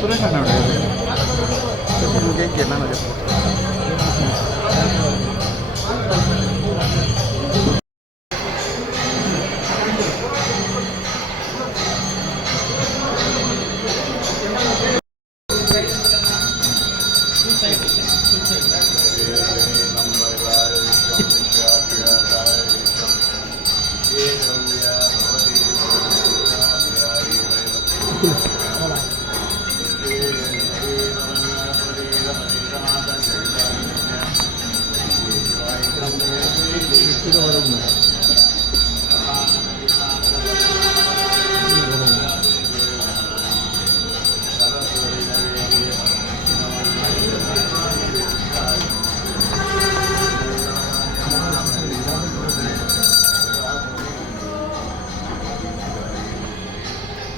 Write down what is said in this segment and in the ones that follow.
സുരേഷ് അണ്ണയുടെ ജയിക്കുക എന്നാണ് Thank you. 그래.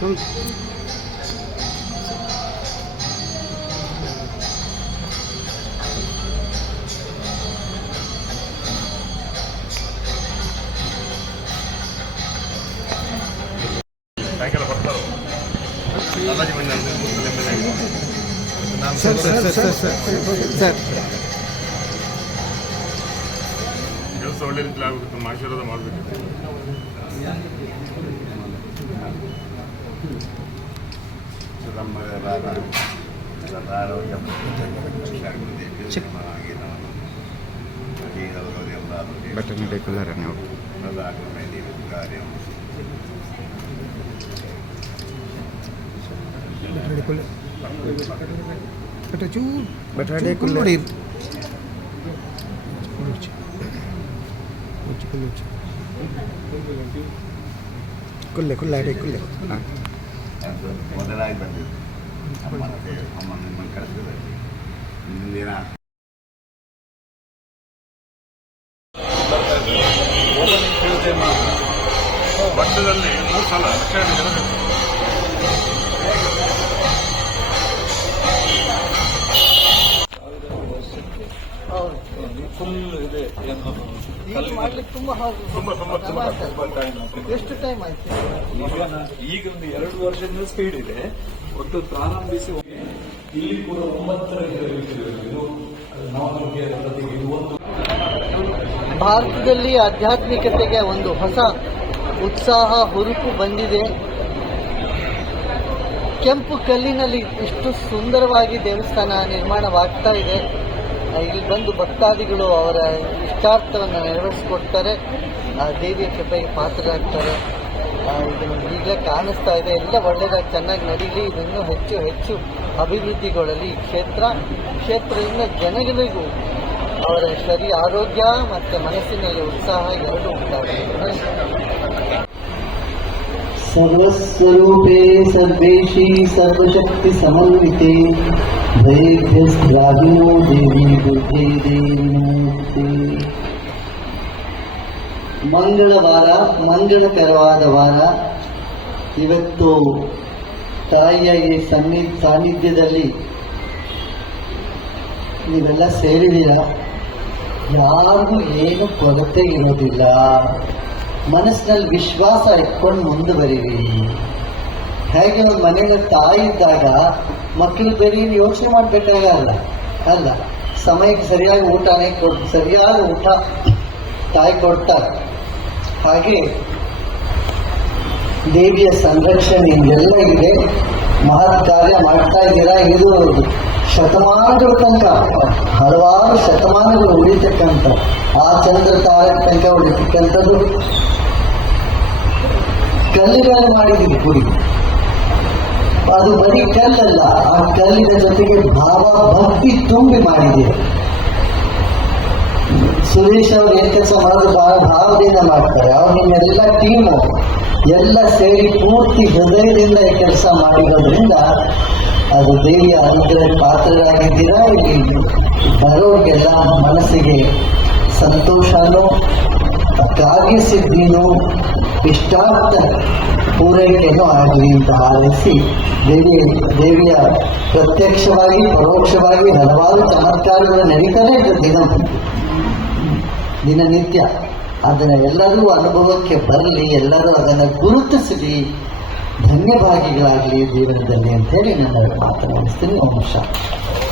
그럼 ಸಾಯಂಕಾಲ ಬರ್ತಾರೆ ಅಲ್ಲಾಜಿ ಮನೆ ನಾನು sir sir sir sir sir ಕೆಲಸ ಒಳ್ಳೆ ರೀತಿಯಲ್ಲಿ ಆಗಬೇಕು ನಮ್ಮ ಆಶೀರ್ವಾದ ಮಾಡಬೇಕು ಬಟನ್ ಡೆಕುಲರ್ ನೀವು బటాడే కుల్లడి ಕುಲ್ಲೆ ಕುಲ್ಲಾಡೆ ಕುಲ್ಲೆ ಹಾಂ ಮೊದಲಾಗಿ ಬಂದಿದ್ದು ಅಮ್ಮನಿಗೆ ಅಮ್ಮನ ನಿಮ್ಮನ್ನು ಕಳಿಸಿದ್ರೆ ಮುಂದಿನ ವರ್ಷದಲ್ಲಿ ಮೂರು ಸಲ ಲಕ್ಷ ಜನ ತುಂಬಾ ಹಾಗೆ ತುಂಬಾ ತುಂಬಾ ತುಂಬಾ ತುಂಬಾ ಟೈಮ್ ಎಷ್ಟು ಟೈಮ್ ಆಯ್ತು? ಈಗ ಒಂದು ಎರಡು ವರ್ಷದಿಂದ ಸ್ಪೀಡ್ ಇದೆ. ಒಟ್ಟು ಪ್ರಾರಂಭಿಸಿ ಇಲ್ಲಿ ಕೂಡ ಒಂಬತ್ತರ ಭಾರತದಲ್ಲಿ ಆಧ್ಯಾತ್ಮಿಕತೆಗೆ ಒಂದು ಹೊಸ ಉತ್ಸಾಹ ಹುರುಪು ಬಂದಿದೆ. ಕೆಂಪು ಕಲ್ಲಿನಲ್ಲಿ ಇಷ್ಟು ಸುಂದರವಾಗಿ ದೇವಸ್ಥಾನ ನಿರ್ಮಾಣವಾಗ್ತಾ ಇದೆ. ಇಲ್ಲಿ ಬಂದು ಭಕ್ತಾದಿಗಳು ಅವರ ಇಷ್ಟಾರ್ಥವನ್ನು ನೆರವೇರಿಸಿಕೊಡ್ತಾರೆ. ದೇವಿಯ ಕೃಪೆಗೆ ಪಾತ್ರರಾಗ್ತಾರೆ. ಇದು ಈಗಲೇ ಕಾಣಿಸ್ತಾ ಇದೆ. ಎಲ್ಲ ಒಳ್ಳೆಯದಾಗಿ ಚೆನ್ನಾಗಿ ನಡೀಲಿ. ಇದನ್ನು ಹೆಚ್ಚು ಹೆಚ್ಚು ಅಭಿವೃದ್ಧಿಗೊಳ್ಳಲಿ ಈ ಕ್ಷೇತ್ರ. ಕ್ಷೇತ್ರದಿಂದ ಜನಗಳಿಗೂ ಅವರ ಶರೀರ ಆರೋಗ್ಯ ಮತ್ತು ಮನಸ್ಸಿನಲ್ಲಿ ಉತ್ಸಾಹ ಎರಡೂ ಉಂಟಾಗುತ್ತೆ. ಸರ್ವಶಕ್ತಿ ಸಮನ್ವಿತೆ ಭಯಭ್ಯಸ್ತ್ರಾಹಿನೋ ದೇವಿ ದುರ್ಗೆ ದೇವಿ ನಮೋಸ್ತುತೆ. ಮಂಗಳವಾರ ಮಂಗಳಕರವಾದ ವಾರ ಇವತ್ತು ತಾಯಿಯ ಈ ಸನ್ನಿ, ಸಾನ್ನಿಧ್ಯದಲ್ಲಿ ನೀವೆಲ್ಲ ಸೇರಿದೀರ ಯಾರಿಗೂ ಏನು ಕೊರತೆ ಇರೋದಿಲ್ಲ. ಮನಸ್ಸಿನಲ್ಲಿ ವಿಶ್ವಾಸ ಇಟ್ಕೊಂಡು ಮುಂದುವರಿವಿ ಹೇಗೆ ಒಂದು ಮನೆಯಲ್ಲಿ ತಾಯಿ ಇದ್ದಾಗ ಮಕ್ಕಳು ಬೇರೆ ಯೋಚನೆ ಮಾಡಬೇಕಾಗಲ್ಲ. ಅಲ್ಲ, ಸಮಯಕ್ಕೆ ಸರಿಯಾಗಿ ಊಟನೇ ಕೊಟ್ಟು ಸರಿಯಾದ ಊಟ ತಾಯಿ ಕೊಡ್ತಾರೆ. ಹಾಗೆ ದೇವಿಯ ಸಂರಕ್ಷಣೆ ಇದೆಲ್ಲ ಇದೆ. ಮಹತ್ ಕಾರ್ಯ ಮಾಡ್ತಾ ಇದ್ದೀರಾ ಇದು ಶತಮಾನಗಳ ತನಕ, ಹಲವಾರು ಶತಮಾನಗಳು ಉಳಿತಕ್ಕಂಥ ಆ ಚಂದ್ರ ತಾರೆ ತನಕ ಉಳಿತಕ್ಕಂಥದ್ದು. ಕಲ್ಲಿನಲ್ಲಿ ಮಾಡಿದ್ದೀವಿ ಗುಡಿ. ಅದು ಬರೀ ಕಲ್ಲಲ್ಲ, ಆ ಕಲ್ಲಿನ ಜೊತೆಗೆ ಭಾವ ಭಕ್ತಿ ತುಂಬಿ ಮಾಡಿದ್ದೀವಿ ಸುರೇಶ್ ಅವರು ಏನ್ ಕೆಲಸ ಬಹಳ ಭಾವದಿಂದ ಮಾಡ್ತಾರೆ. ಅವ್ರು ನಿಮ್ಮೆಲ್ಲ ಟೀಮು ಎಲ್ಲ ಸೇರಿ ಪೂರ್ತಿ ಹೃದಯದಿಂದ ಈ ಕೆಲಸ ಮಾಡಿರೋದ್ರಿಂದ ಅದು ದೇವಿಯ ಅನುಗ್ರಹ ಪಾತ್ರರಾಗಿದ್ದೀರಾ ಇಲ್ಲಿ ಬರೋರಿಗೆಲ್ಲ ಮನಸ್ಸಿಗೆ ಸಂತೋಷನೂ ಕಾರ್ಯ ಸಿದ್ಧಿನೂ, ಇಷ್ಟಾರ್ಥ ಪೂರೈಕೆಯನ್ನು ಆಗಲಿ ಅಂತ ಹಾರೈಸಿ ದೇವಿ, ದೇವಿಯ ಪ್ರತ್ಯಕ್ಷವಾಗಿ, ಪರೋಕ್ಷವಾಗಿ ಹಲವಾರು ಚಮತ್ಕಾರಗಳು ನಡೀತಾನೆ ಇದೆ ದಿನ ದಿನನಿತ್ಯ ಅದನ್ನು ಎಲ್ಲರೂ ಅನುಭವಕ್ಕೆ ಬರಲಿ, ಎಲ್ಲರೂ ಅದನ್ನು ಗುರುತಿಸಲಿ. ಧನ್ಯಭಾಗಿಗಳಾಗಲಿ ಜೀವನದಲ್ಲಿ ಅಂತ ಹೇಳಿ ನನ್ನ ಮಾತನಾಡಿಸ್ತೀನಿ ನಮಸ್ಕಾರ